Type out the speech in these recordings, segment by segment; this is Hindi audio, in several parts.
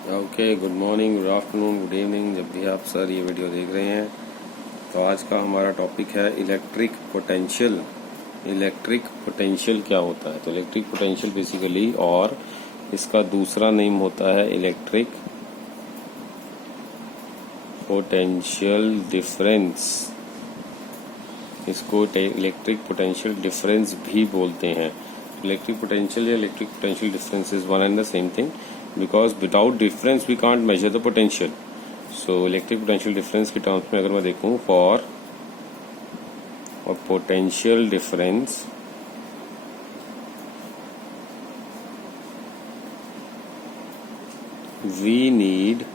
Okay, good morning, good afternoon, good evening, जब भी आप सर ये वीडियो देख रहे हैं। तो आज का हमारा टॉपिक है इलेक्ट्रिक पोटेंशियल। इलेक्ट्रिक पोटेंशियल क्या होता है? तो इलेक्ट्रिक पोटेंशियल बेसिकली, और इसका दूसरा नेम होता है इलेक्ट्रिक पोटेंशियल डिफरेंस। इसको इलेक्ट्रिक पोटेंशियल डिफरेंस भी बोलते हैं। इलेक्ट्रिक पोटेंशियल या electric potential difference is one and the same thing, because without difference we can't measure the potential. So electric potential difference के terms में अगर मैं देखूं, for a potential difference we need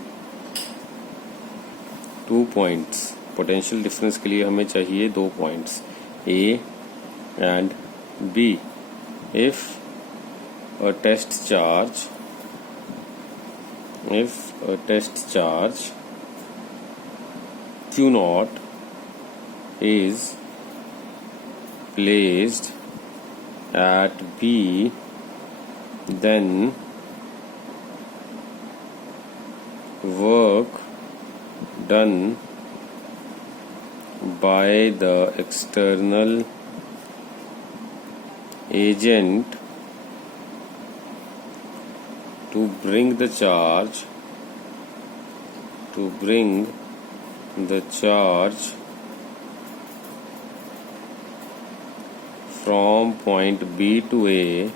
2 points. potential difference के लिए हमें चाहिए 2 points A and B. If a test charge Q naught is placed at B, then work done by the external agent to bring the charge from point B to A,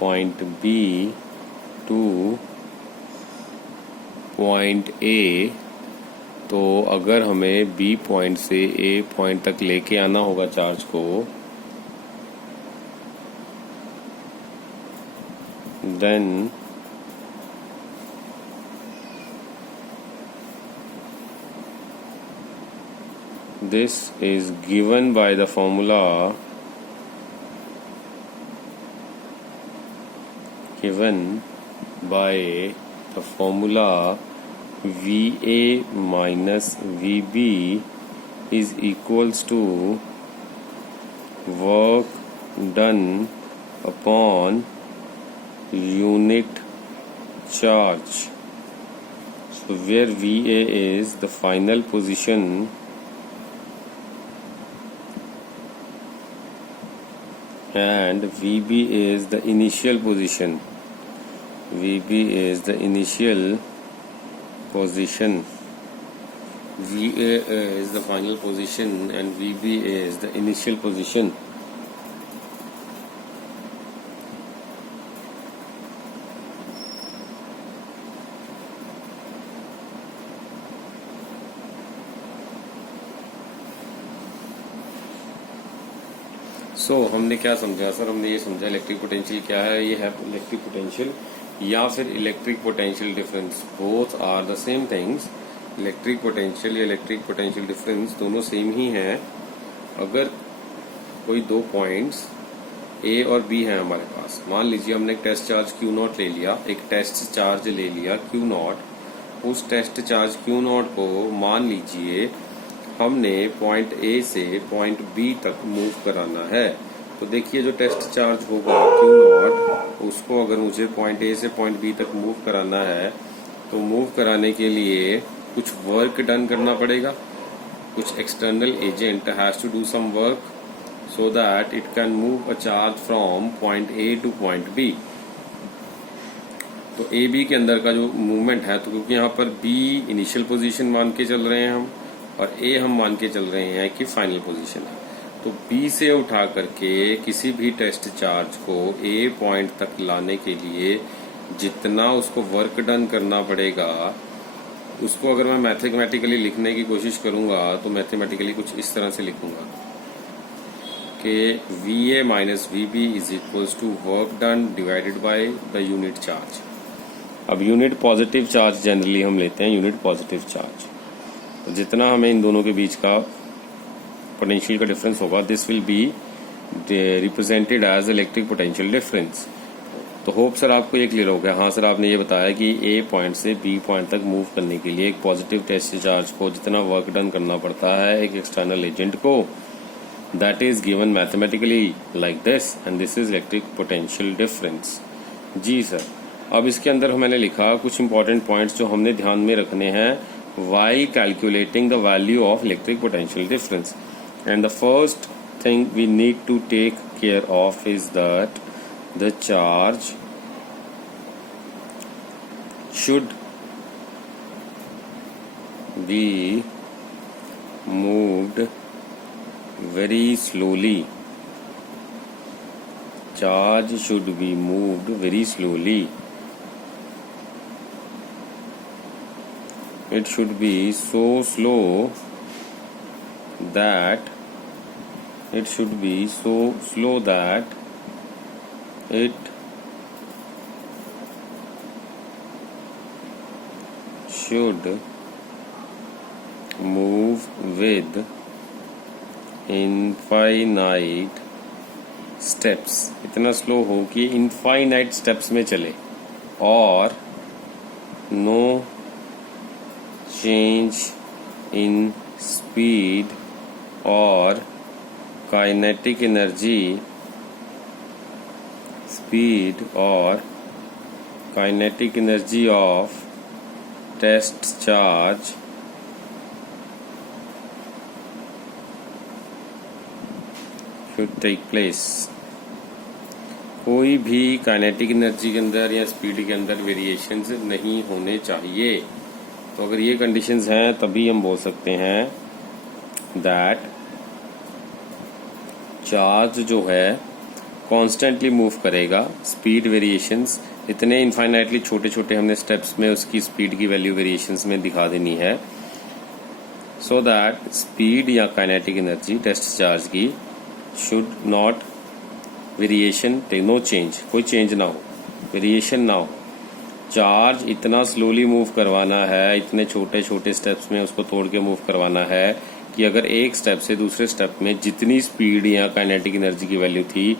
point B to point A। तो अगर हमें B पॉइंट से A पॉइंट तक लेके आना होगा चार्ज को, then this is given by the formula VA minus VB is equals to work done upon unit charge. So where VA is the final position and VB is the initial position. VA is the final position and VB is the initial position. हमने क्या समझा सर? हमने ये समझा इलेक्ट्रिक पोटेंशियल क्या है। ये है इलेक्ट्रिक पोटेंशियल या फिर electric potential difference. Both are the same things. Electric potential या इलेक्ट्रिक पोटेंशियल डिफरेंस दोनों सेम ही हैं। अगर कोई 2 पॉइंट्स A और B हैं हमारे पास, मान लीजिए हमने एक टेस्ट चार्ज Q नॉट ले लिया, एक टेस्ट चार्ज ले लिया Q नॉट। उस टेस्ट चार्ज Q नॉट को मान लीजिए हमने पॉइंट A से पॉइंट B तक मूव कराना है। तो देखिए जो टेस्ट चार्ज होगा Q नॉट, उसको अगर मुझे पॉइंट A से पॉइंट B तक मूव कराना है, तो मूव कराने के लिए कुछ वर्क डन करना पड़ेगा। कुछ external agent has to do some work so that it can move a charge from point A to point B. तो A B के अंदर का जो मूवमेंट है, तो क्योंकि यहाँ पर B इनिशियल पोजीशन मान के चल रहे हैं हम, और A हम मान के चल रहे हैं कि फाइनल पोजीशन है, तो B से उठा करके किसी भी टेस्ट चार्ज को A पॉइंट तक लाने के लिए जितना उसको वर्क डन करना पड़ेगा, उसको अगर मैं मैथमेटिकली लिखने की कोशिश करूंगा तो मैथमेटिकली कुछ इस तरह से लिखूंगा कि VA माइनस VB is equals to work done divided by the unit charge. अब यूनिट पॉजिटिव चार्ज जनरली हम लेते हैं, यूनिट पॉजिटिव चार्ज। तो जितना हमें इन दोनों के बीच का पोटेंशियल का डिफरेंस होगा, this will be represented as electric potential difference. तो होप सर आपको ये क्लियर हो गया। हाँ सर, आपने ये बताया कि A पॉइंट से B पॉइंट तक मूव करने के लिए एक पॉजिटिव टेस्ट चार्ज को जितना वर्क डन करना पड़ता है एक एक्सटर्नल एजेंट को, that is given mathematically like this and this is electric potential difference। जी सर। अब इसके अंदर मैंने लिखा कुछ इंपॉर्टेंट पॉइंट्स जो हमने ध्यान में रखने हैं while calculating the value of electric potential difference. And the first thing we need to take care of is that the charge should be moved very slowly. Charge should be moved very slowly. It should be so slow that it should it should move with infinite steps. इतना स्लो हो कि इनफाइनाइट स्टेप्स में चले और no change in speed or kinetic energy of test charge should take place. कोई भी काइनेटिक एनर्जी के अंदर या स्पीड के अंदर वेरिएशंस नहीं होने चाहिए। तो अगर ये कंडीशंस हैं तभी हम बोल सकते हैं दैट चार्ज जो है कॉन्स्टेंटली मूव करेगा। स्पीड वेरिएशंस इतने इनफाइनाइटली छोटे छोटे हमने स्टेप्स में उसकी स्पीड की वैल्यू वेरिएशंस में दिखा देनी है सो दैट स्पीड या काइनेटिक एनर्जी टेस्ट चार्ज की should not variation no change, कोई चेंज ना हो, वेरिएशन ना हो। चार्ज इतना स्लोली मूव करवाना है, इतने छोटे छोटे स्टेप्स में उसको तोड़ के मूव करवाना है कि अगर एक स्टेप से दूसरे स्टेप में जितनी स्पीड या काइनेटिक एनर्जी की वैल्यू थी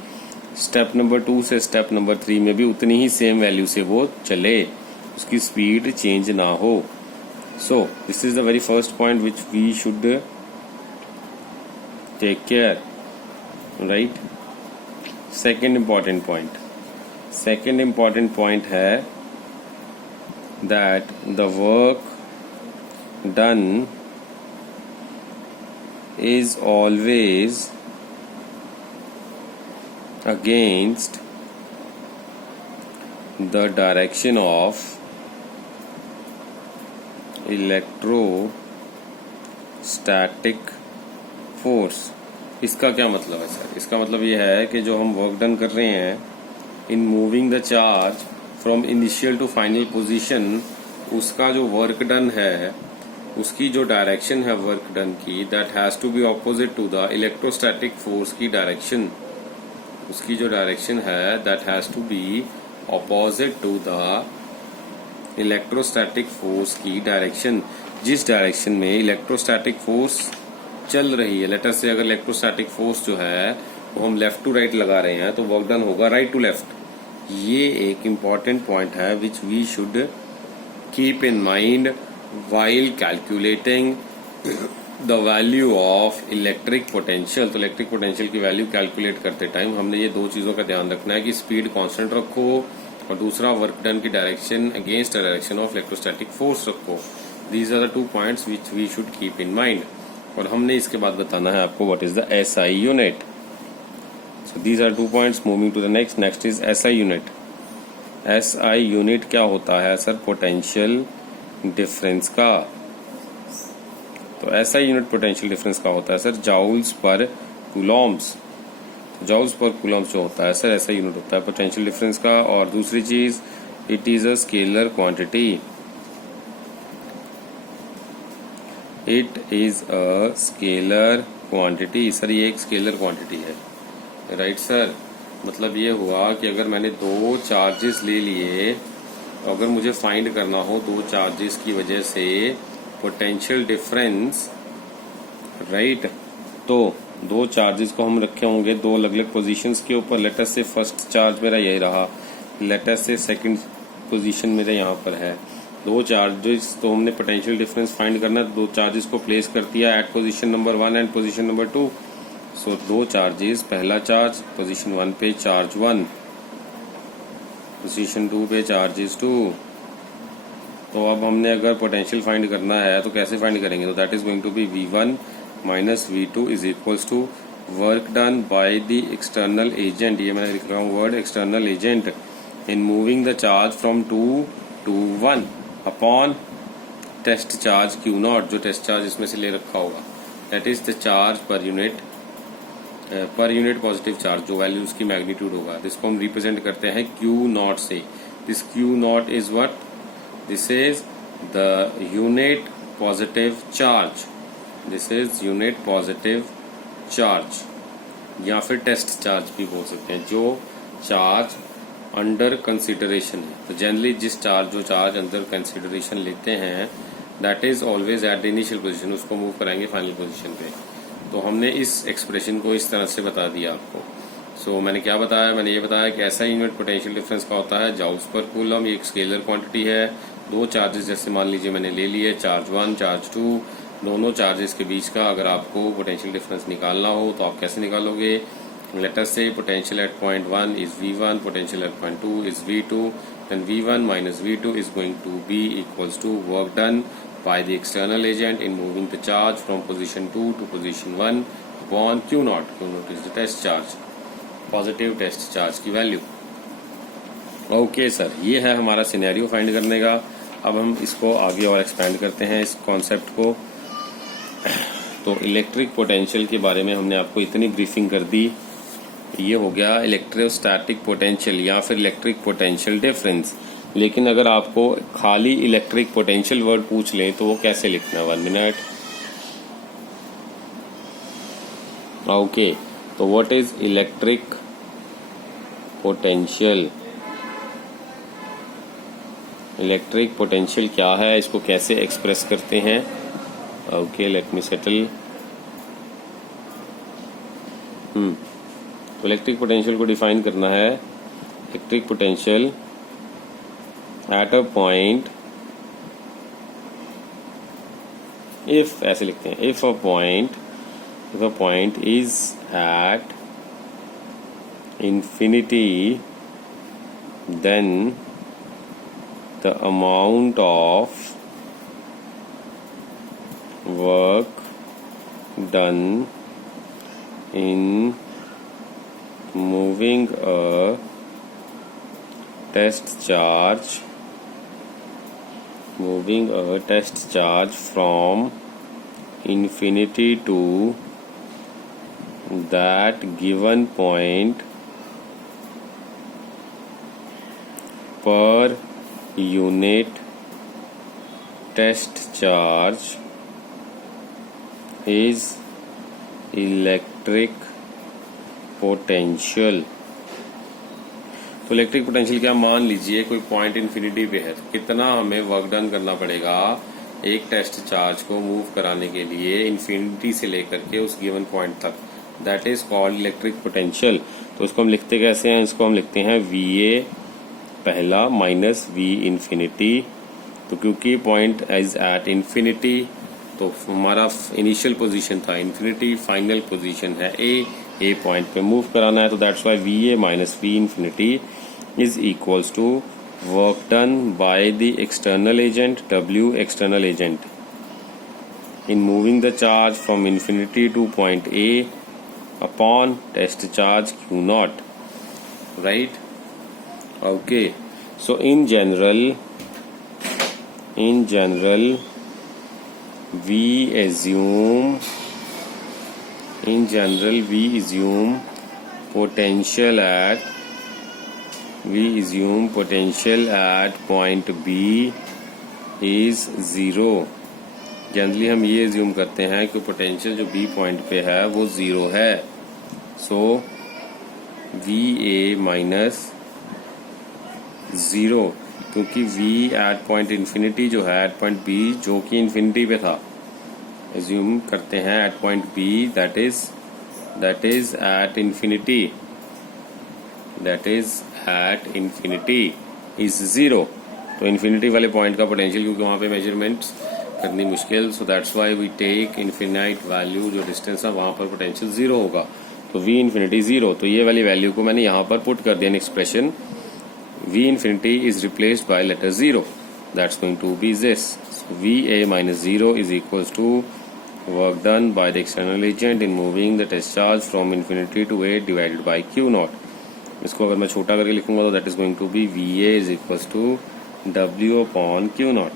स्टेप नंबर 2 से स्टेप नंबर 3 में भी उतनी ही सेम वैल्यू से वो चले, उसकी स्पीड चेंज ना हो। So this is the very first point which we should take care, right. Second important point है that the work done is always against the direction of electrostatic force. इसका क्या मतलब है सर? इसका मतलब ये है कि जो हम वर्क डन कर रहे हैं in moving the charge from initial to final position, उसका जो वर्क डन है उसकी जो डायरेक्शन है वर्क डन की that has to be opposite to the electrostatic force की डायरेक्शन। उसकी जो डायरेक्शन है that has to be opposite to the electrostatic force की डायरेक्शन। जिस डायरेक्शन में इलेक्ट्रोस्टैटिक फोर्स चल रही है, लेटर से अगर इलेक्ट्रोस्टैटिक फोर्स जो है वो हम लेफ्ट टू राइट लगा रहे हैं तो वर्क डन होगा राइट टू लेफ्ट। ये एक इम्पॉर्टेंट पॉइंट है which we should keep in mind while calculating the value of electric potential. तो इलेक्ट्रिक पोटेंशियल की वैल्यू कैलकुलेट करते टाइम हमने ये दो चीजों का ध्यान रखना है कि स्पीड कांस्टेंट रखो और दूसरा वर्क डन की direction against the direction of electrostatic force रखो। These are the 2 points which we should keep in mind. और हमने इसके बाद बताना है आपको what is the SI unit. So these are 2 points. Moving to the next. Next is SI unit. SI unit क्या होता है सर? पोटेंशियल डिफरेंस का। तो SI यूनिट पोटेंशियल डिफरेंस का होता है सर जाउल्स पर कूलॉम्स। जाउल्स पर कूलॉम्स जो होता है सर SI यूनिट होता है पोटेंशियल डिफरेंस का। और दूसरी चीज it is a scalar quantity. It is a scalar quantity. Sir ये एक स्केलर क्वांटिटी है, राइट सर। मतलब ये हुआ कि अगर मैंने 2 चार्जेस ले लिए तो अगर मुझे फाइंड करना हो 2 चार्जेस की वजह से पोटेंशियल डिफरेंस, राइट, तो 2 चार्जेस को हम रखे होंगे 2 अलग अलग पोजीशंस के ऊपर। लेटर से फर्स्ट चार्ज मेरा यही रहा, लेटर से सेकंड पोजीशन मेरा यहाँ पर है। 2 चार्जेस तो हमने पोटेंशियल डिफरेंस फाइंड करना, 2 चार्जेस को प्लेस कर दिया at position number 1 and position number 2। So 2 charges, पहला चार्ज पोजीशन 1 पे चार्ज 1, पोजीशन 2 पे चार्ज इज 2। तो अब हमने अगर पोटेंशियल फाइंड करना है तो कैसे फाइंड करेंगे? तो that is going to be V1 minus V2 is equals to work done by the external agent, ये मैं लिख रहा हूँ word external agent, in moving the charge from 2 to 1 upon test charge Q0, जो टेस्ट चार्ज इसमें से ले रखा होगा, that is the charge per unit positive charge, जो वैल्यू उसकी मैग्नीट्यूड होगा। जिसको हम रिप्रेजेंट करते हैं Q0 से। This Q0 is what? This is the unit positive charge, this is unit positive charge, या फिर टेस्ट चार्ज भी बोल सकते हैं, जो चार्ज अंडर कंसिडरेशन है। तो जनरली जो चार्ज अंडर कंसिडरेशन लेते हैं that is always at the initial position, उसको मूव कराएंगे फाइनल पोजीशन पे। तो हमने इस एक्सप्रेशन को इस तरह से बता दिया आपको। सो मैंने क्या बताया? मैंने ये बताया कि ऐसा यूनिट पोटेंशियल डिफरेंस का होता है जाउल्स पर कूलम। ये एक स्केलर क्वांटिटी है। दो चार्जेस जैसे मान लीजिए मैंने ले लिए, चार्ज 1 चार्ज 2, दोनों चार्जेस के बीच का अगर आपको पोटेंशियल डिफरेंस निकालना हो तो आप कैसे निकालोगे? लेट अस से potential at point 1 is V1, potential at point 2 is V2, then V1 minus V2 is going to be equals to work done by the external agent in moving the charge from position 2 to position 1 upon Q0. Q0 is the test charge, positive test charge की वैल्यू। ओके सर, ये है हमारा सिनेरियो फाइंड करने का। अब हम इसको आगे और एक्सपेंड करते हैं इस कॉन्सेप्ट को। तो इलेक्ट्रिक पोटेंशियल के बारे में हमने आपको इतनी ब्रीफिंग कर दी। ये हो गया इलेक्ट्रोस्टैटिक पोटेंशियल या फिर इलेक्ट्रिक पोटेंशियल डिफरेंस। लेकिन अगर आपको खाली इलेक्ट्रिक पोटेंशियल वर्ड पूछ लें तो वो कैसे लिखना है? 1 मिनट। ओके, तो what is electric potential? Electric potential क्या है, इसको कैसे एक्सप्रेस करते हैं? Okay, let me settle. तो इलेक्ट्रिक पोटेंशियल को डिफाइन करना है। Electric potential at a point, if ऐसे लिखते हैं, if a point is at infinity then the amount of work done in moving a test charge from infinity to that given point per unit test charge is electric potential. तो इलेक्ट्रिक पोटेंशियल क्या? मान लीजिए कोई पॉइंट इन्फिनिटी पे है, तो कितना हमें वर्क डन करना पड़ेगा एक टेस्ट चार्ज को मूव कराने के लिए इन्फिनिटी से लेकर के उस गिवन पॉइंट तक, that is called electric potential. तो इसको हम लिखते कैसे हैं? इसको हम लिखते हैं VA पहला माइनस V इन्फिनिटी। तो क्योंकि पॉइंट इज एट इन्फिनिटी, तो हमारा इनिशियल पोजीशन था इन्फिनिटी, फाइनल पोजीशन है ए पॉइंट पे मूव कराना है। तो that's why VA minus V infinity is equals to work done by the external agent W external agent in moving the charge from infinity to point A upon test charge Q0, right? Okay, so in general we assume potential at point B is 0। Generally हम ये एज्यूम करते हैं कि पोटेंशियल जो B पॉइंट पे है वो 0 है। सो VA माइनस 0, क्योंकि V एट पॉइंट इन्फिनिटी जो है एट पॉइंट B जो कि इन्फिनिटी पे था, एज्यूम करते हैं at point B that is at infinity is 0। तो इन्फिनिटी वाले पॉइंट का पोटेंशियल, क्योंकि वहां पे मेजरमेंट्स करनी मुश्किल, so that's why we take infinite value, जो डिस्टेंस है वहां पर पोटेंशियल 0 होगा। तो V इन्फिनिटी 0, तो ये वाली वैल्यू को मैंने यहाँ पर पुट कर दिया इन expression V infinity is replaced by letter 0. That's going to be this. So VA minus 0 is equals to work done by the external agent in moving the test charge from infinity to A divided by Q naught. इसको अगर मैं छोटा करके लिखूंगा तो that is going to be VA is equals to W upon Q naught.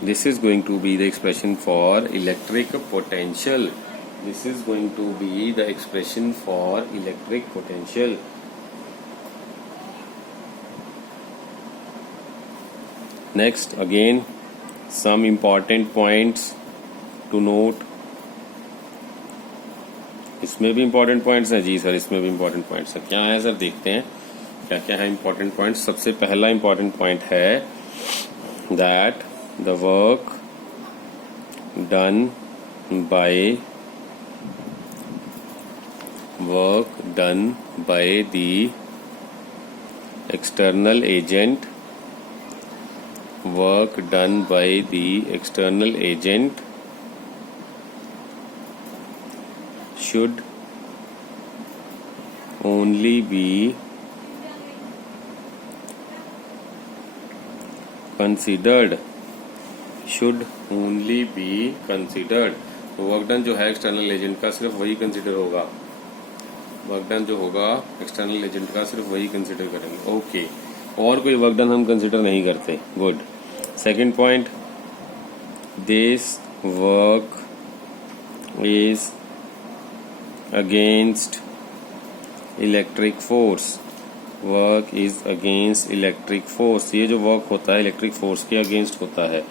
This is going to be the expression for electric potential. This is going to be the expression for electric potential. Next, again, some important points to note. इसमें भी important points हैं जी सर, इसमें भी important points हैं. क्या है सर, देखते हैं क्या क्या है important points. सबसे पहला important point है that the work done by the external agent should only be considered. तो वर्क डन जो है एक्सटर्नल एजेंट का सिर्फ वही कंसिडर होगा. वर्क डन जो होगा एक्सटर्नल एजेंट का सिर्फ वही कंसिडर करेंगे. ओके, और कोई वर्क डन हम कंसिडर नहीं करते. Good. Second point, this work is against electric force. Work is against electric force. ये जो वर्क होता है इलेक्ट्रिक फोर्स के अगेंस्ट होता है.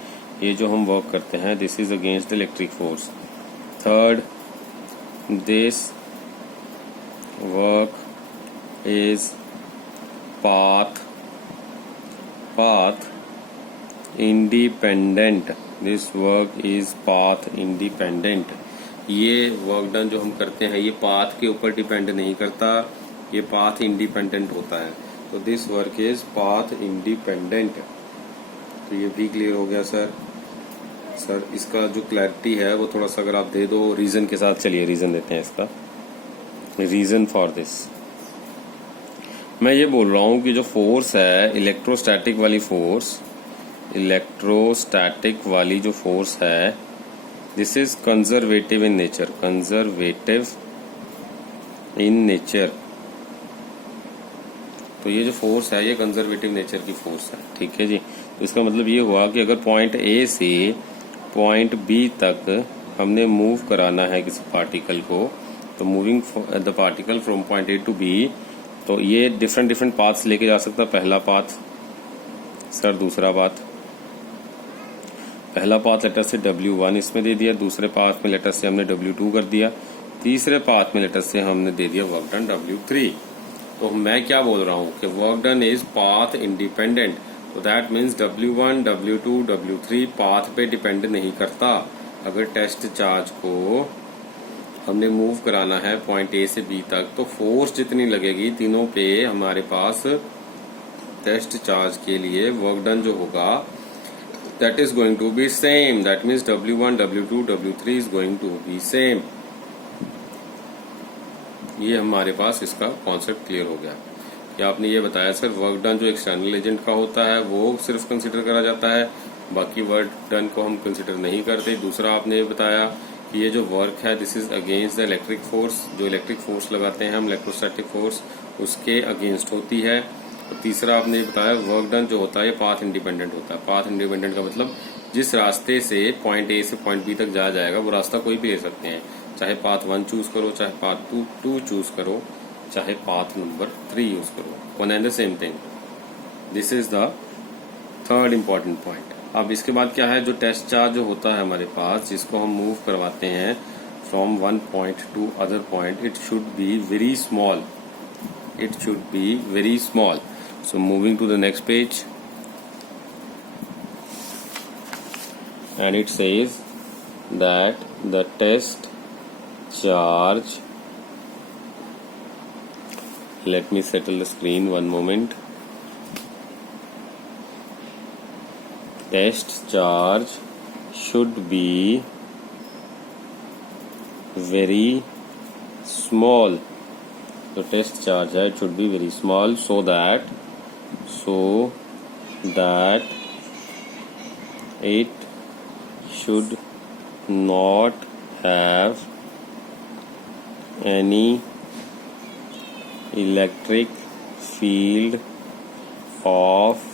ये जो हम वर्क करते हैं this is against electric force. Third, this work is path independent. This work is path independent. ये वर्क डन जो हम करते हैं ये पाथ के ऊपर डिपेंड नहीं करता, ये पाथ इंडिपेंडेंट होता है. तो this work is path independent. तो ये भी क्लियर हो गया सर. इसका जो क्लैरिटी है वो थोड़ा सा अगर आप दे दो रीजन के साथ. चलिए रीजन देते हैं इसका. रीजन फॉर दिस, मैं ये बोल रहा हूँ कि जो फोर्स है इलेक्ट्रोस्टैटिक वाली जो फोर्स है this is conservative in nature. तो ये जो फोर्स है ये कंजर्वेटिव नेचर की फोर्स है. ठीक है जी. तो इसका मतलब ये हुआ कि अगर पॉइंट ए से पॉइंट बी तक हमने मूव कराना है किसी पार्टिकल को, तो moving the particle from point A to B, तो ये डिफरेंट पाथ्स लेके जा सकता है. पहला पाथ सर, दूसरा पाथ, पहला पाथ लेटर से W1 इसमें दे दिया, दूसरे पाथ में लेटर से हमने W2 कर दिया, तीसरे पाथ में लेटर से हमने दे दिया वर्क डन W3. तो मैं क्या बोल रहा हूँ कि work done is path independent. तो that means W1, W2, W3 path पे डिपेंड नहीं करता. अगर टेस्ट चार्ज को हमने मूव कराना है पॉइंट ए से बी तक तो फोर्स जितनी लगेगी तीनों पे हमारे पास टेस्ट चार्ज के लिए वर्क डन जो होगा that is going to be same. That means W1, W2, W3 is going to be same. ये हमारे पास इसका कॉन्सेप्ट क्लियर हो गया कि आपने ये बताया सर वर्क डन जो एक्सटर्नल एजेंट का होता है वो सिर्फ कंसिडर करा जाता है, बाकी वर्क डन को हम कंसिडर नहीं करते. दूसरा आपने ये बताया कि ये जो वर्क है this is against the electric force. जो इलेक्ट्रिक फोर्स लगाते हैं हम इलेक्ट्रोस्टैटिक फोर्स उसके अगेंस्ट होती है. और तीसरा आपने बताया वर्क डन जो होता है ये पाथ इंडिपेंडेंट होता है. पाथ इंडिपेंडेंट का मतलब जिस रास्ते से पॉइंट ए से पॉइंट बी तक जाया जाएगा वो रास्ता कोई भी ले सकते हैं. चाहे पाथ 1 चूज करो, चाहे पाथ 2 चूज करो, चाहे पाथ नंबर 3 यूज करो, one and the same thing. This is the third important point. अब इसके बाद क्या है, जो टेस्ट चार्ज जो होता है हमारे पास जिसको हम मूव करवाते हैं from one point to other point, it should be very small. It should be very small. So moving to the next page and it says that the test charge, let me settle the screen one moment. Test charge should be very small. तो टेस्ट चार्ज है it should be very small so that it should not have any electric field of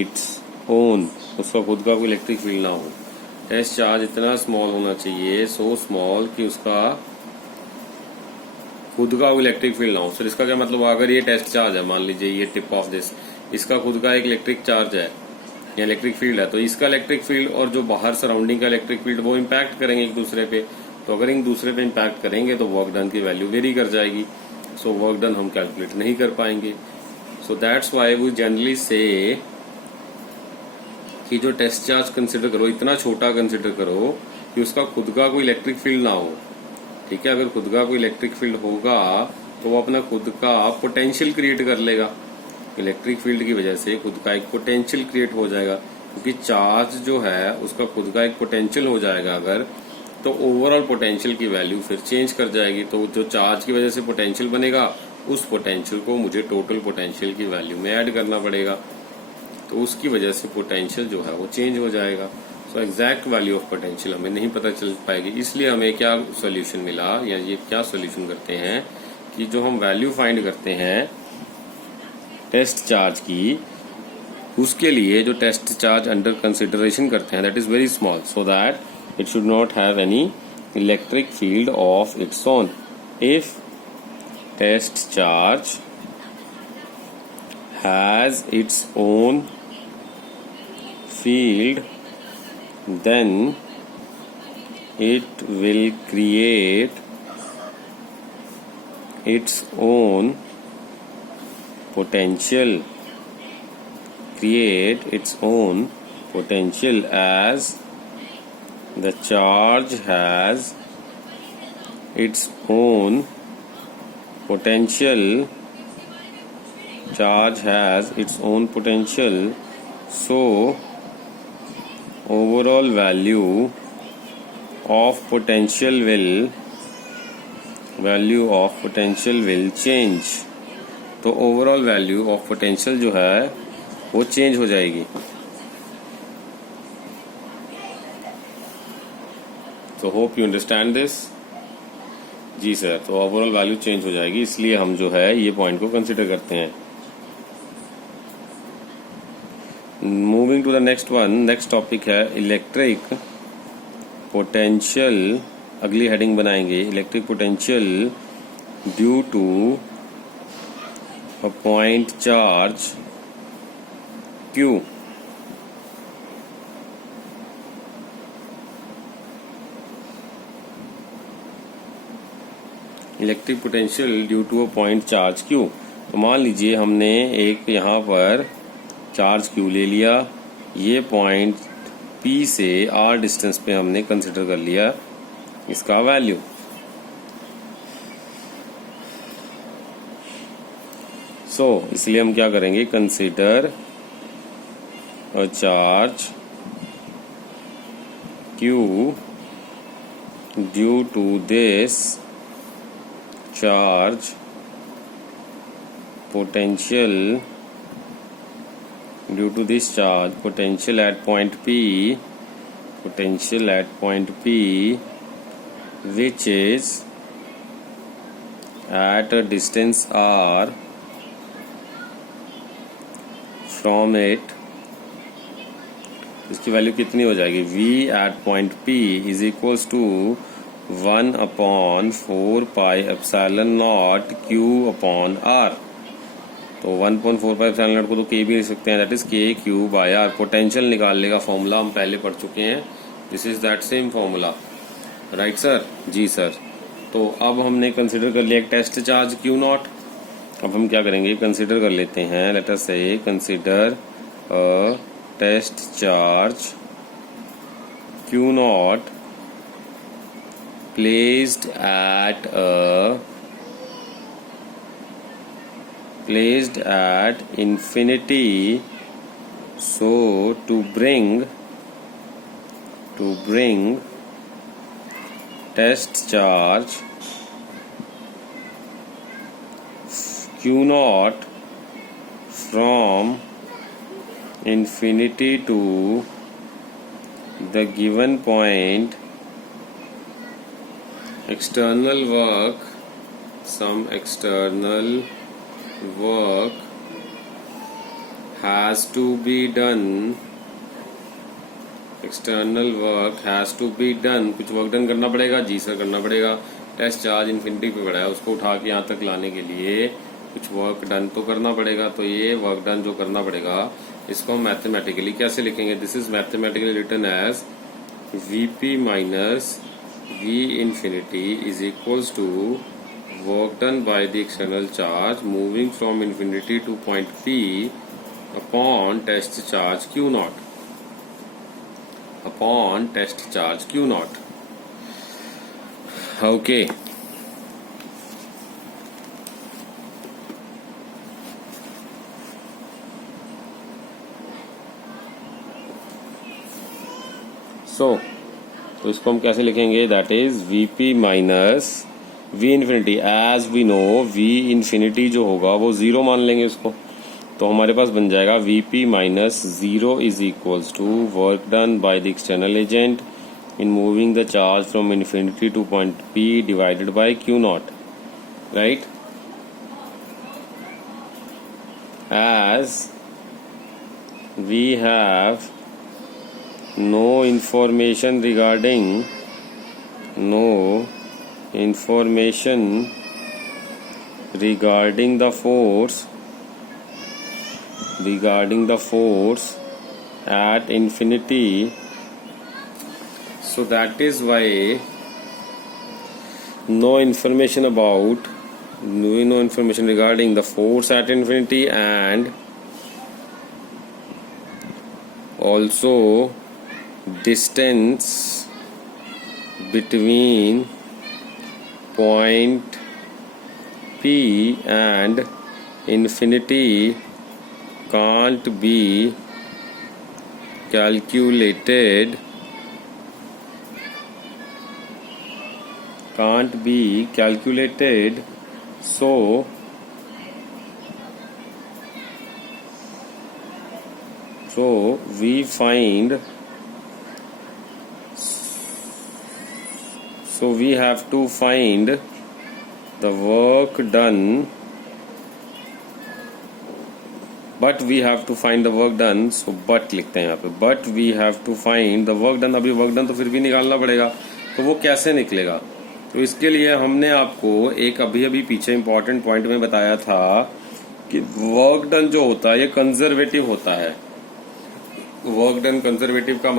its own। उसका खुद का कोई इलेक्ट्रिक फील्ड ना हो। टेस्ट चार्ज इतना स्मॉल होना चाहिए, सो स्मॉल कि उसका खुद का इलेक्ट्रिक फील्ड ना हो। सर इसका क्या मतलब, अगर ये टेस्ट चार्ज है, मान लीजिए ये टिप ऑफ दिस, इसका खुद का एक इलेक्ट्रिक चार्ज है या इलेक्ट्रिक फील्ड है, तो इसका इलेक्ट्रिक फील्ड और जो बाहर सराउंडिंग का इलेक्ट्रिक फील्ड वो इम्पैक्ट करेंगे एक दूसरे पे। तो अगर एक दूसरे पे इम्पैक्ट करेंगे तो वर्क डन की वैल्यू वेरी कर जाएगी, सो वर्क डन हम कैलकुलेट नहीं कर पाएंगे। So that's why we generally say कि जो टेस्ट चार्ज कंसिडर करो इतना छोटा कंसिडर करो कि उसका खुद का कोई इलेक्ट्रिक फील्ड ना हो। ठीक है, अगर खुद का कोई इलेक्ट्रिक फील्ड होगा तो वो अपना खुद का पोटेंशियल क्रिएट कर लेगा। इलेक्ट्रिक फील्ड की वजह से खुद का एक पोटेंशियल क्रिएट हो जाएगा, क्योंकि चार्ज जो है उसका खुद का एक पोटेंशियल हो जाएगा अगर, तो ओवरऑल पोटेंशियल की वैल्यू फिर चेंज कर जाएगी। तो जो चार्ज की वजह से पोटेंशियल बनेगा उस पोटेंशियल को मुझे टोटल पोटेंशियल की वैल्यू में ऐड करना पड़ेगा, तो उसकी वजह से पोटेंशियल जो है वो चेंज हो जाएगा। So exact value of potential हमें नहीं पता चल पाएगी, इसलिए हमें क्या सोल्यूशन मिला या ये क्या सोल्यूशन करते हैं कि जो हम वैल्यू फाइंड करते हैं टेस्ट चार्ज की, उसके लिए जो टेस्ट चार्ज अंडर कंसिडरेशन करते हैं that is very small so that it should not have any electric field of its own. If test charge has its own field, then it will create its own potential, as the charge has its own potential, so overall value of potential will change। तो ओवरऑल वैल्यू ऑफ पोटेंशियल जो है वो चेंज हो जाएगी। तो होप यू अंडरस्टैंड दिस। जी सर, तो ओवरऑल वैल्यू चेंज हो जाएगी, इसलिए हम जो है ये पॉइंट को कंसिडर करते हैं। Moving to the next one, next topic है इलेक्ट्रिक पोटेंशियल। अगली हेडिंग बनाएंगे electric potential due to a point charge Q। Electric potential due to a point charge Q। तो मान लीजिए हमने एक यहाँ पर चार्ज Q ले लिया, ये पॉइंट P से R डिस्टेंस पे हमने कंसिडर कर लिया इसका वैल्यू। इसलिए हम क्या करेंगे, consider a charge Q due to this charge potential, due to this charge potential at point P, which is at a distance R from it, इसकी वैल्यू कितनी हो जाएगी, V at point P is equals to 1/4 pi epsilon naught Q upon R। तो 1/4 pi epsilon naught को तो K भी लिख सकते हैं, that is KQ by R। Potential निकालने का फॉर्मूला हम पहले पढ़ चुके हैं, this is that same formula, right sir. जी सर, तो अब हमने कंसिडर कर लिया एक टेस्ट चार्ज Q नॉट। अब हम क्या करेंगे, कंसिडर कर लेते हैं, let us say consider a test charge Q naught placed at infinity, so to bring test charge Q naught from infinity to the given point, external work, some external work has to be done, external work has to be done, कुछ वर्क डन करना पड़ेगा जी सर, करना पड़ेगा। टेस्ट चार्ज इन्फिनिटी पे पड़ा है, उसको उठा के यहाँ तक लाने के लिए कुछ वर्क डन तो करना पड़ेगा। तो ये वर्क डन जो करना पड़ेगा इसको हम मैथमेटिकली कैसे लिखेंगे? This is mathematically written as Vp minus V infinity is equals to work done by the external charge moving from infinity to point P upon test charge Q naught, upon test charge Q naught. Okay. तो इसको हम कैसे लिखेंगे? That is Vp minus V infinity. As we know V infinity जो होगा वो जीरो मान लेंगे इसको, तो हमारे पास बन जाएगा Vp minus zero is equals to work done by the external agent in moving the charge from infinity to point P divided by Q naught, right? As we have no information regarding the force at infinity, so that is why no information regarding the force at infinity and also distance between point P and infinity can't be calculated, so we have to find the work done, but we have to find the work done, so but लिखते हैं यहाँ पे, but we have to find the work done। अभी वर्क डन तो फिर भी निकालना पड़ेगा, तो वो कैसे निकलेगा? तो इसके लिए हमने आपको एक अभी पीछे इंपॉर्टेंट पॉइंट में बताया था कि वर्क डन जो होता है ये कंजर्वेटिव होता है। वर्क डन कंजर्वेटिव का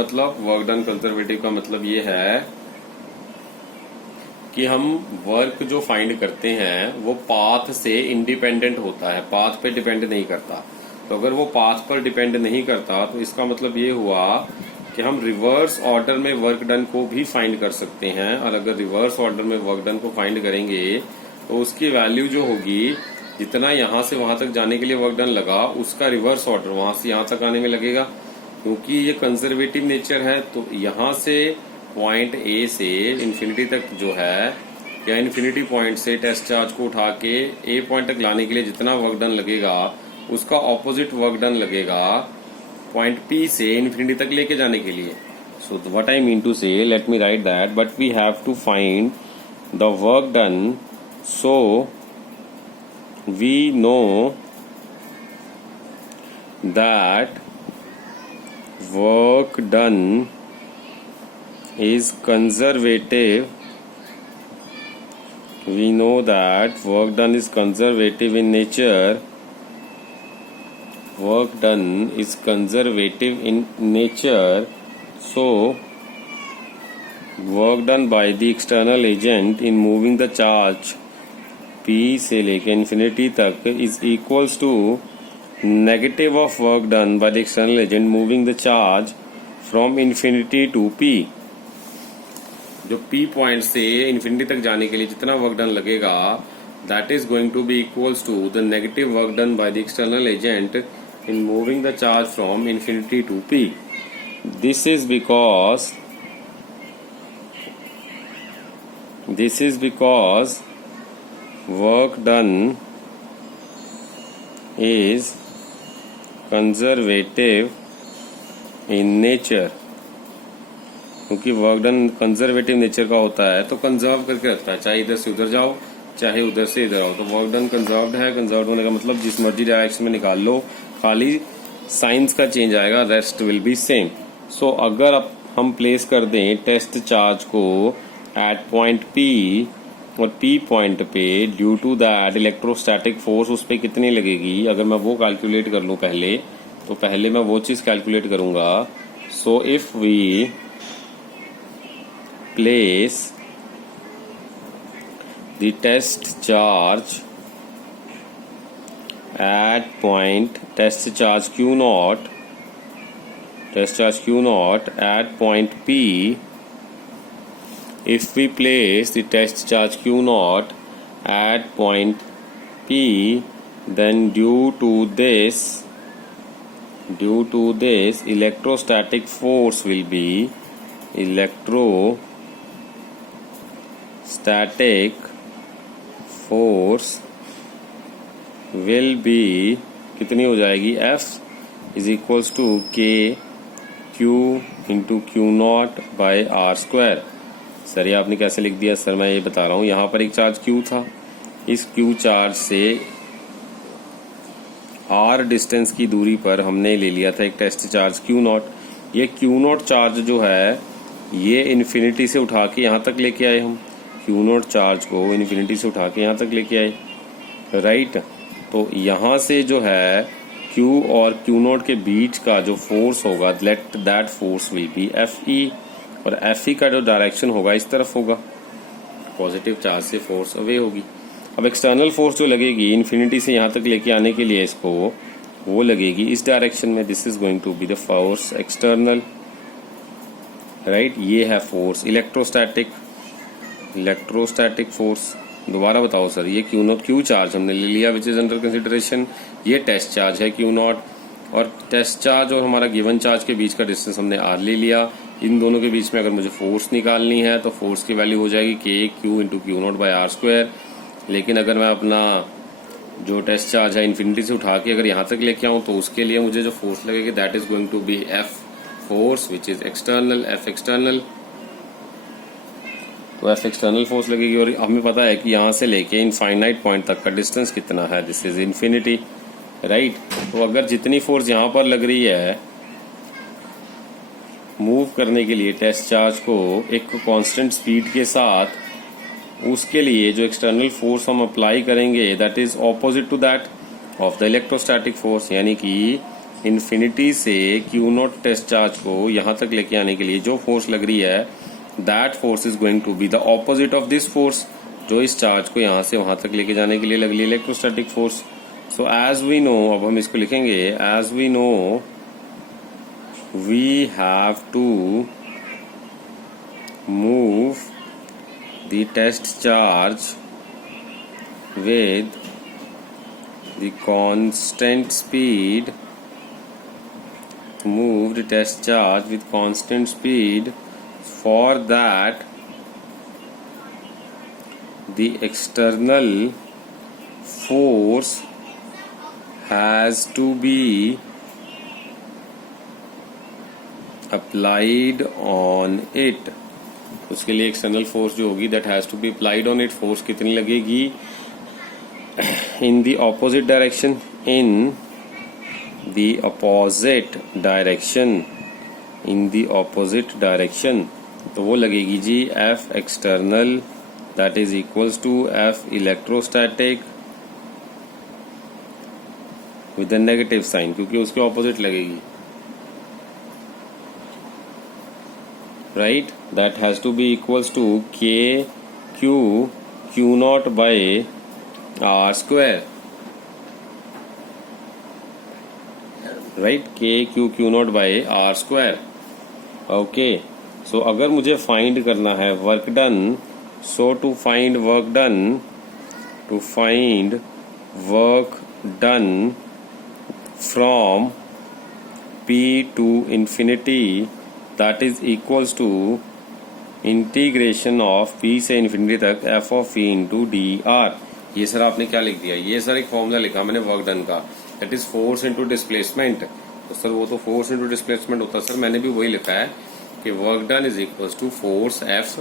मतलब ये है कि हम वर्क जो फाइंड करते हैं वो पाथ से इंडिपेंडेंट होता है, पाथ पे डिपेंड नहीं करता। तो अगर वो पाथ पर डिपेंड नहीं करता तो इसका मतलब ये हुआ कि हम रिवर्स ऑर्डर में वर्क डन को भी फाइंड कर सकते हैं, और अगर रिवर्स ऑर्डर में वर्क डन को फाइंड करेंगे तो उसकी वैल्यू जो होगी, जितना यहां से वहां तक जाने के लिए वर्क डन लगा उसका रिवर्स ऑर्डर वहां से यहां तक आने में लगेगा। क्योंकि ये कंजर्वेटिव नेचर है, तो यहां से पॉइंट ए से इन्फिनिटी तक जो है, या इन्फिनिटी पॉइंट से टेस्ट चार्ज को उठा के ए पॉइंट तक लाने के लिए जितना वर्क डन लगेगा उसका ऑपोजिट वर्क डन लगेगा पॉइंट पी से इन्फिनिटी तक लेके जाने के लिए। So what I mean to say, let me write that, but we have to find the work done, so we know that work done is conservative. We know that work done is conservative in nature. Work done is conservative in nature. So, work done by the external agent in moving the charge P से लेके infinity तक is equals to negative of work done by the external agent moving the charge from infinity to P। जो P पॉइंट से infinity तक जाने के लिए जितना वर्क डन लगेगा, that is going to be equals to the negative work done by the external agent in moving the charge from infinity to P. This is because work done is conservative in nature, क्योंकि वर्क डन कंजर्वेटिव नेचर का होता है तो कंजर्व करके रखता है, चाहे इधर से उधर जाओ चाहे उधर से इधर आओ। तो वर्क डन कंजर्व्ड है, कंजर्व्ड होने का मतलब जिस मर्जी डायरेक्शन में निकाल लो, खाली साइंस का चेंज आएगा, rest will be same. So अगर अब हम प्लेस कर दें टेस्ट चार्ज को एट पॉइंट पी और पी पॉइंट पे, due to that electrostatic force उस पर कितनी लगेगी, अगर मैं वो कैलकुलेट कर लूँ पहले, तो पहले मैं वो चीज कैलकुलेट करूंगा। So if we place the test charge at point test charge Q naught at point P, if we place the test charge Q naught at point P, then due to this electrostatic force will be कितनी हो जाएगी, F is equals to K Q into Q naught by R square. Sir ये आपने कैसे लिख दिया? सर मैं ये बता रहा हूँ, यहाँ पर एक चार्ज Q था, इस Q चार्ज से R डिस्टेंस की दूरी पर हमने ले लिया था एक टेस्ट चार्ज Q नॉट। ये Q नॉट चार्ज जो है ये इन्फिनिटी से उठा के यहाँ तक लेके आए, हम Q नॉट चार्ज को इन्फिनिटी से उठा के यहाँ तक लेके आए, राइट। तो यहाँ से जो है Q और Q नॉट के बीच का जो फोर्स होगा, let that force will be Fe, और Fe का जो डायरेक्शन होगा इस तरफ होगा, पॉजिटिव चार्ज से फोर्स अवे होगी। अब एक्सटर्नल फोर्स जो लगेगी इन्फिनिटी से यहाँ तक लेके आने के लिए इसको, वो लगेगी इस डायरेक्शन में, this is going to be the force external, right. ये है फोर्स इलेक्ट्रोस्टैटिक फोर्स। दोबारा बताओ सर, ये क्यू चार्ज हमने ले लिया विच इज अंडर कंसिडरेशन, ये टेस्ट चार्ज है Q नॉट, और टेस्ट चार्ज और हमारा गिवन चार्ज के बीच का डिस्टेंस हमने R ले लिया। इन दोनों के बीच में अगर मुझे फोर्स निकालनी है तो फोर्स की वैल्यू हो जाएगी K Q into Q naught by R square. लेकिन अगर मैं अपना जो टेस्ट चार्ज है इन्फिनिटी से उठा के अगर यहाँ तक लेके आऊँ तो उसके लिए मुझे जो फोर्स लगेगी that is going to be F force which is external, F external. तो F एक्सटर्नल फोर्स लगेगी, और हमें पता है कि यहाँ से लेके इनफाइनाइट पॉइंट तक का डिस्टेंस कितना है, दिस इज इन्फिनिटी, राइट। तो अगर जितनी फोर्स यहाँ पर लग रही है मूव करने के लिए टेस्ट चार्ज को एक कांस्टेंट स्पीड के साथ, उसके लिए जो एक्सटर्नल फोर्स हम अप्लाई करेंगे that is opposite to that of the electrostatic force, यानी कि इन्फिनिटी से Q नॉट टेस्ट चार्ज को यहाँ तक लेके आने के लिए जो फोर्स लग रही है that force is going to be the opposite of this force, जो इस चार्ज को यहाँ से वहां तक लेके जाने के लिए लग रही है electrostatic force. So as we know, अब हम इसको लिखेंगे, as we know we have to move the test charge with the constant speed, move the test charge with constant speed, for that the external force has to be applied on it। उसके लिए एक्सटर्नल फोर्स जो होगी that has to be applied on it, force कितनी लगेगी, in the opposite direction, in the opposite direction, तो वो लगेगी जी F external that is equals to F electrostatic with the negative sign, क्योंकि उसके ऑपोजिट लगेगी, right, that has to be equals to K Q naught by R square, right, K Q naught by R square. Okay, so अगर मुझे फाइंड करना है work done, so to find work done from P to infinity, that is equals to integration of P से इंफिनिटी तक F of E into D R. ये सर आपने क्या लिख दिया? ये सर एक फॉर्मूला लिखा मैंने वर्क डन का, that is force into displacement. तो सर वो तो फोर्स इनटू डिस्प्लेसमेंट होता है सर, मैंने भी वही लिखा है कि work done is equals to force F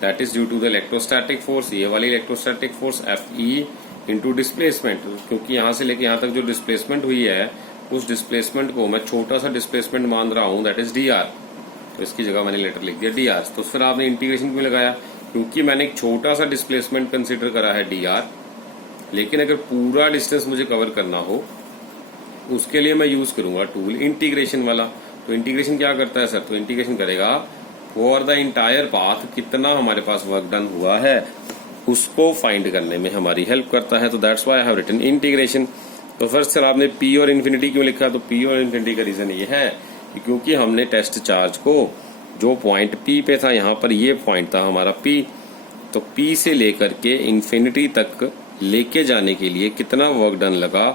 that is due to the electrostatic force, ये वाली electrostatic force F E into displacement, क्योंकि यहाँ से लेके यहाँ तक जो डिस्प्लेसमेंट हुई है उस डिस्प्लेसमेंट को मैं छोटा सा डिस्प्लेसमेंट मान रहा हूँ, दैट इज डी आर। तो इसकी जगह मैंने लेटर लिख दिया डी आर। तो फिर आपने इंटीग्रेशन क्यों लगाया? क्योंकि मैंने एक छोटा सा डिस्प्लेसमेंट कंसिडर करा है डी आर, लेकिन अगर पूरा डिस्टेंस मुझे कवर करना हो उसके लिए मैं यूज करूंगा टूल इंटीग्रेशन वाला। तो इंटीग्रेशन क्या करता है सर? तो इंटीग्रेशन करेगा फॉर द इंटायर पाथ कितना हमारे पास वर्क डन हुआ है उसको फाइंड करने में हमारी हेल्प करता है। तो that's why I have written integration. तो फर्स्ट सर आपने पी और इन्फिनिटी क्यों लिखा? तो पी और इन्फिनिटी का रीजन ये है कि क्योंकि हमने टेस्ट चार्ज को जो पॉइंट पी पे था, यहाँ पर ये पॉइंट था हमारा पी, तो पी से लेकर के इन्फिनिटी तक लेके जाने के लिए कितना वर्क डन लगा,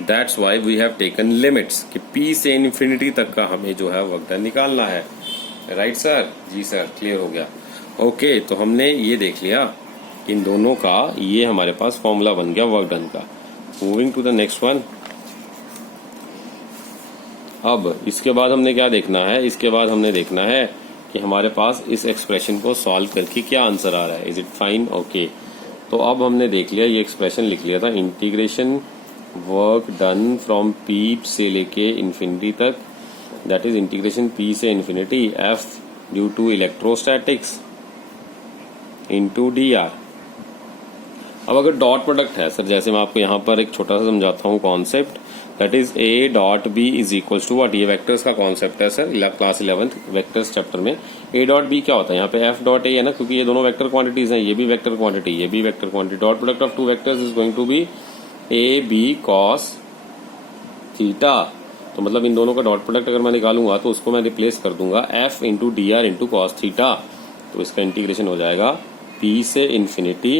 that's why we have taken limits कि पी से इन्फिनिटी तक का हमें जो है वर्क डन निकालना है। Right sir? जी सर, क्लियर हो गया। ओके, तो हमने ये देख लिया इन दोनों का, ये हमारे पास फॉर्मूला बन गया वर्क डन का। Moving to the next one. अब इसके बाद हमने क्या देखना है? इसके बाद हमने देखना है कि हमारे पास इस एक्सप्रेशन को सॉल्व करके क्या आंसर आ रहा है। Is it fine? ओके, तो अब हमने देख लिया, ये एक्सप्रेशन लिख लिया था, integration work done from P से लेके इन्फिनिटी तक, दैट इज इंटीग्रेशन पी से infinity F due to electrostatics into D R. अब अगर डॉट प्रोडक्ट है सर, जैसे मैं आपको यहाँ पर एक छोटा सा समझाता हूँ concept, that is A dot B is equals to what. ये वेक्टर्स का कॉन्सेप्ट है sir, class 11th vectors chapter में। ए डॉट बी क्या होता है? यहाँ पे एफ डॉट ए है ना, क्योंकि ये दोनों वेक्टर क्वांटिटीज हैं, ये भी वेक्टर क्वांटिटी, ये भी vector quantity. Dot product of two vectors is going to be A B cos theta. तो मतलब इन दोनों का डॉट प्रोडक्ट अगर मैं निकालूंगा तो उसको मैं रिप्लेस कर दूंगा F into D R into cos theta. तो इसका इंटीग्रेशन हो जाएगा पी से infinity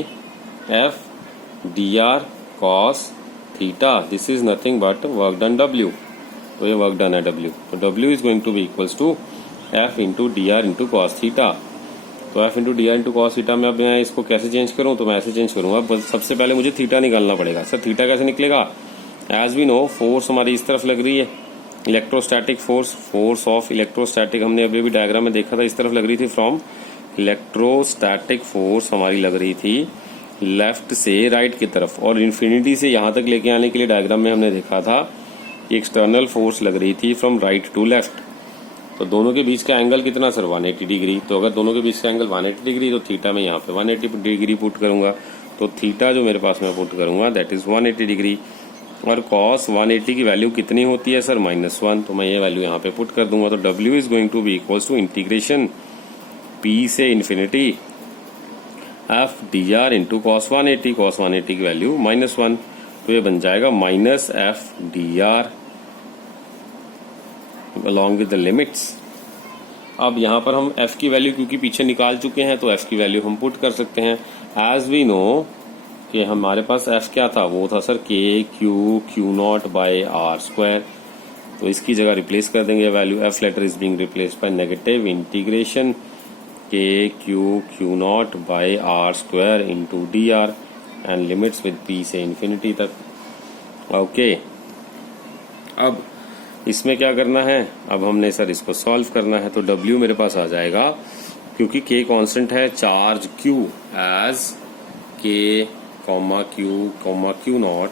F D R cos theta. This is nothing but work done W. तो ये वर्क डन है डब्ल्यू। तो W is going to be equals to F into D R into cos theta. तो F into D R into cos theta में अब मैं इसको कैसे चेंज करूं? तो मैं ऐसे चेंज करूंगा, सबसे पहले मुझे थीटा निकालना पड़ेगा। सर थीटा कैसे निकलेगा? एज वी नो फोर्स हमारी इस तरफ लग रही है, electrostatic force, force of electrostatic हमने अभी भी डायग्राम में देखा था, इस तरफ लग रही थी। फ्रॉम इलेक्ट्रोस्टैटिक फोर्स हमारी लग रही थी लेफ्ट से राइट की तरफ, और इन्फिनिटी से यहां तक लेके आने के लिए डायग्राम में हमने देखा था कि एक्सटर्नल फोर्स लग रही थी फ्रॉम राइट टू लेफ्ट। तो दोनों के बीच का एंगल कितना सर? 180 डिग्री। तो अगर दोनों के बीच का एंगल 180 डिग्री तो थीटा में यहाँ पे 180 डिग्री पुट करूंगा। तो थीटा जो मेरे पास मैं पुट करूंगा दैट इज 180 डिग्री। और कॉस 180 की वैल्यू कितनी होती है सर? -1। तो मैं ये वैल्यू यहाँ पे पुट कर दूंगा। तो W is going to be equals to integration P से infinity F D R into cos 180। Cos 180 की वैल्यू -1, तो ये बन जाएगा minus F D R along with the limits. अब यहाँ पर हम f की वैल्यू क्योंकि पीछे निकाल चुके हैं तो f की वैल्यू हम पुट कर सकते हैं। एज वी नो कि हमारे पास f क्या था? वो था sir k Q naught by R square. तो इसकी जगह रिप्लेस कर देंगे value. f letter is being replaced by negative integration k Q naught by R square into D R and limits with p से इन्फिनिटी तक। ओके, अब इसमें क्या करना है? अब हमने सर इसको सॉल्व करना है। तो W मेरे पास आ जाएगा, क्योंकि K कांस्टेंट है, charge Q as K Q naught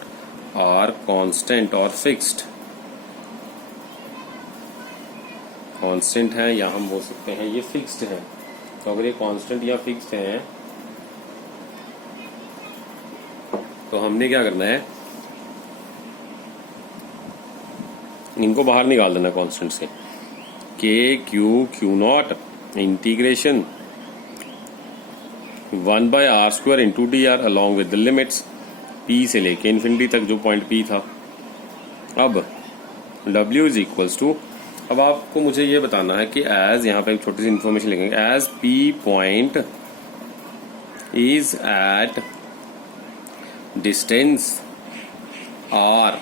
R constant और फिक्स्ड। कांस्टेंट है या हम बोल सकते हैं ये फिक्स्ड है। तो अगर ये कांस्टेंट या फिक्स्ड है तो हमने क्या करना है? इनको बाहर निकाल देना कांस्टेंट से। के Q not integration 1/r² into D R along with the limits p से लेके इन्फिनिटी तक जो पॉइंट p था। अब w इज इक्वल्स टू, अब आपको मुझे ये बताना है कि एज, यहाँ पे एक छोटी सी इन्फॉर्मेशन लिखेंगे, as p point is at distance r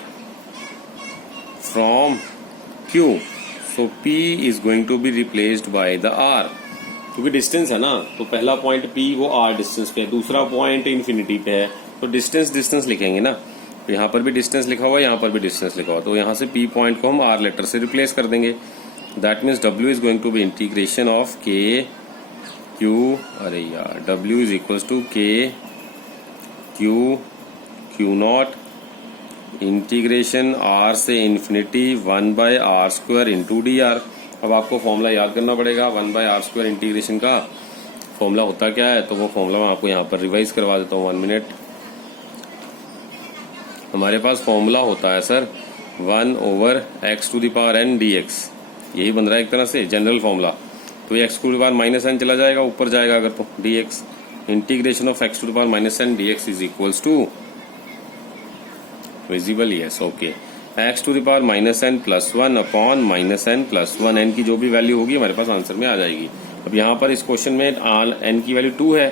from Q, so P is going to be replaced by the R। क्योंकि डिस्टेंस है ना, तो पहला पॉइंट P वो R डिस्टेंस पे है, दूसरा पॉइंट इन्फिनिटी पे है, तो डिस्टेंस लिखेंगे ना। तो यहाँ पर भी डिस्टेंस लिखा हुआ है, यहाँ पर भी डिस्टेंस लिखा हुआ, तो यहाँ से P पॉइंट को हम R लेटर से रिप्लेस कर देंगे। That means W is going to be integration of K Q, अरे यार W is equals to K Q Q naught integration R से इन्फिनिटी 1/r² इंटू dr। अब आपको फॉर्मूला याद करना पड़ेगा। 1/r² इंटीग्रेशन का फॉर्मूला होता क्या है, तो वो फॉर्मूला मैं आपको यहाँ पर रिवाइज करवा देता हूँ। 1 मिनट। हमारे पास फॉर्मूला होता है सर 1/x⁴n dx, यही बन रहा है एक तरह से जनरल फॉर्मूला। तो ये x⁻n चला जाएगा, ऊपर जाएगा अगर तो dx integration of x⁻n dx is equals to visible, yes okay, x⁻n + 1 upon -n + 1, n की जो भी वैल्यू होगी हमारे पास आंसर में आ जाएगी। अब यहाँ पर इस क्वेश्चन में n की वैल्यू 2 है,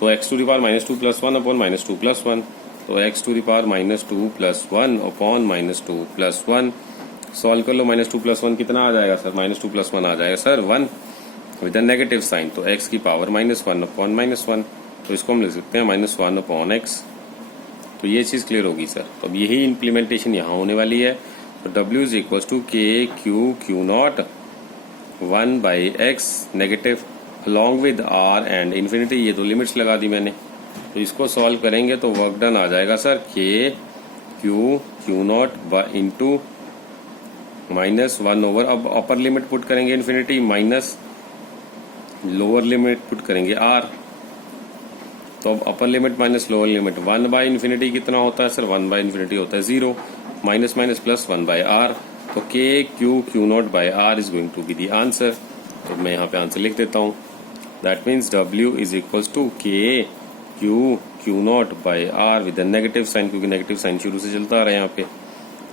तो x⁻² + 1 अपॉन -2 + 1, तो x⁻² + 1 अपॉन -2 + 1 सॉल्व कर लो। -2 + 1 कितना आ जाएगा सर, -2 + 1 आ जाएगा sir 1 with a negative sign, तो x की पावर -1 अपॉन -1, तो इसको हम लिख सकते हैं -1 अपॉन x। तो ये चीज क्लियर होगी सर। तो अब यही इम्प्लीमेंटेशन यहाँ होने वाली है। तो W is equals to K Q not 1/x negative along with R and infinity, ये दो लिमिट्स लगा दी मैंने। तो इसको सॉल्व करेंगे तो वर्क डन आ जाएगा sir K Q not into -1/, अब अपर लिमिट पुट करेंगे infinity minus lower limit put करेंगे R, तो अब upper limit minus lower limit 1/∞ कितना होता है सर, 1/∞ होता है 0, माइनस माइनस प्लस 1/r, तो K Q not by R is going to be the answer. तो मैं यहाँ पे आंसर लिख देता हूँ। That means W is equals to K Q not by R with negative sign, क्योंकि नेगेटिव साइन शुरू से चलता आ रहा है यहाँ पे,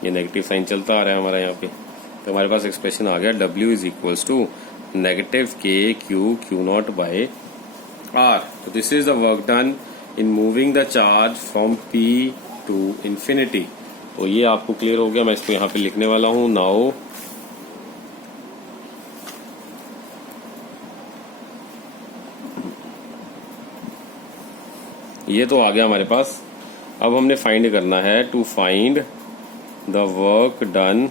ये नेगेटिव साइन चलता आ रहा है हमारा यहाँ पे। तो हमारे पास एक्सप्रेशन आ गया W is equals to -K Q not by R। So this is the work done in moving the charge from P to infinity। तो ये आपको क्लियर हो गया, मैं इसको यहाँ पे लिखने वाला हूँ नाउ। ये तो आ गया हमारे पास। अब हमने फाइंड करना है to find the work done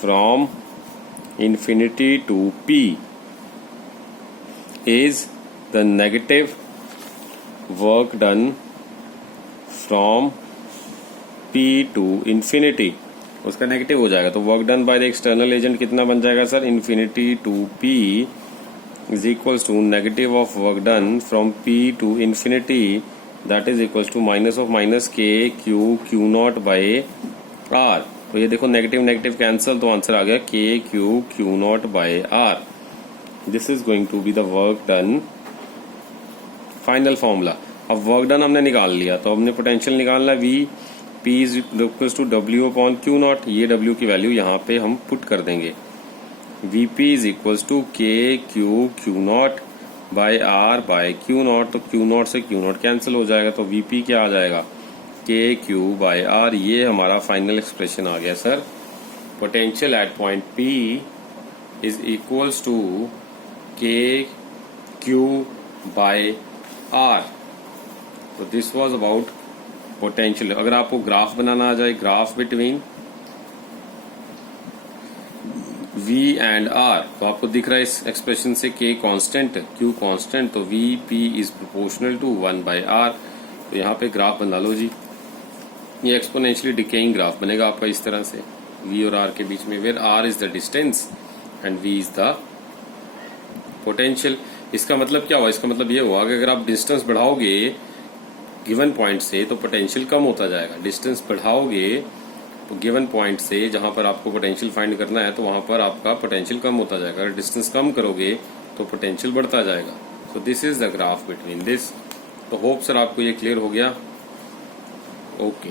from infinity to P is the negative work done from P to infinity, उसका नेगेटिव हो जाएगा। तो work done by the external agent कितना बन जाएगा sir, infinity to P is equals to negative of work done from P to infinity, that is equals to minus of minus K Q not by R। तो ये देखो नेगेटिव नेगेटिव कैंसिल, तो आंसर आ गया K Q not by R। This is going to be the work done final formula. अब वर्क डन हमने निकाल लिया, तो हमने पोटेंशियल निकालना है V P is equals to W upon Q not, ये W की वैल्यू यहाँ पे हम पुट कर देंगे। VP is equals to K Q not by R by Q not, तो Q नॉट से Q नॉट कैंसिल हो जाएगा, तो VP क्या आ जाएगा K Q बाय R। ये हमारा फाइनल एक्सप्रेशन आ गया sir. Potential at point P is equals to K Q by R। तो दिस वाज अबाउट पोटेंशियल। अगर आपको ग्राफ बनाना आ जाए, graph between V and R, तो आपको दिख रहा है इस एक्सप्रेशन से K कांस्टेंट Q कांस्टेंट, तो VP is proportional to 1/R। तो यहाँ पे ग्राफ बना लो जी, ये एक्सपोनेंशियली डिकेइंग ग्राफ बनेगा आपका इस तरह से V और R के बीच में, where R is the distance and V is the potential. इसका मतलब क्या हुआ, इसका मतलब ये हुआ कि अगर आप डिस्टेंस बढ़ाओगे गिवन पॉइंट से तो पोटेंशियल कम होता जाएगा। डिस्टेंस बढ़ाओगे तो गिवन पॉइंट से जहां पर आपको पोटेंशियल फाइंड करना है तो वहां पर आपका पोटेंशियल कम होता जाएगा। अगर डिस्टेंस कम करोगे तो पोटेंशियल बढ़ता जाएगा। सो this is the graph between this. तो होप सर आपको ये क्लियर हो गया। ओके।